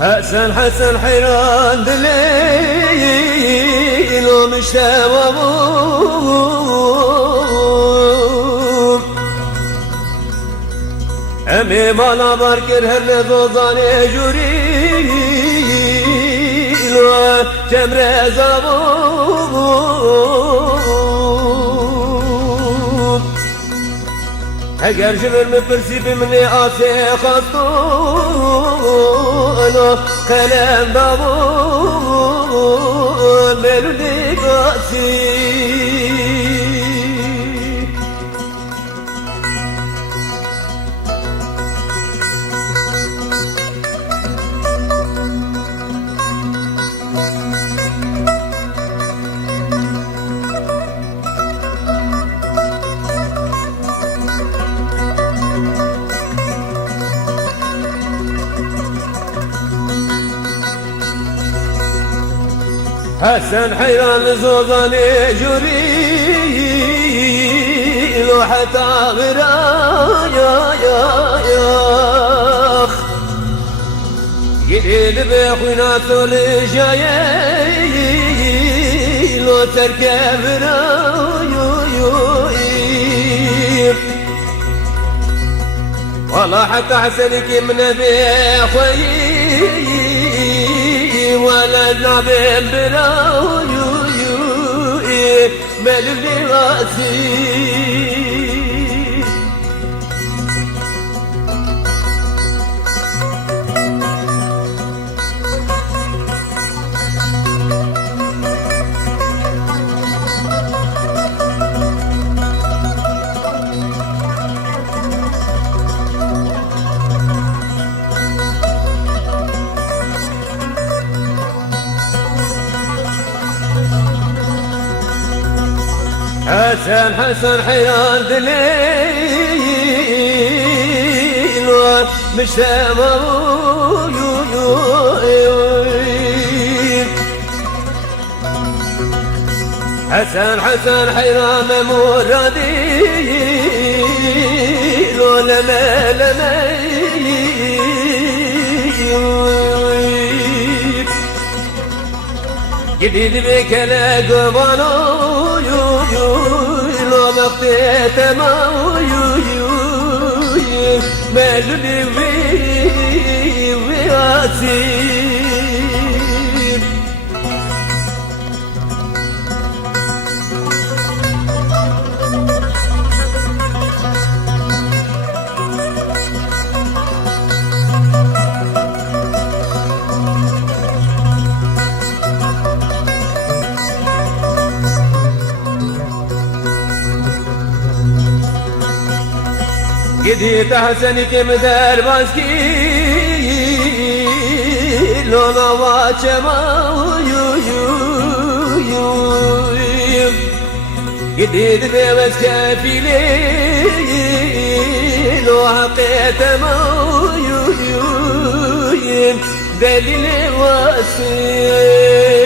حسن حسن حيران دليل ومشتاق أمي بالا باركر هر دوزاني جوريل وجمر زابون اگر جبر مپرسی بمنی آتی خستون قلم دابون ملونی قاسی حسن حيران زوزاني جريل وحتى غرايا جديد بخوينا طول جايل وتركب رايا والله حتى حسنك من بخوي ولا نبي برايو ملولي راسي حسن حسن حيران دليل ومشتاق حسن حسن حيران مراديل ولما جديد بك لا قبانو لو نقطيت ما ملوني وياسين جديد حسنك مدار باسكي لولا واتشما جديد بيوز كافيلي لو حقيت ما دليل واسي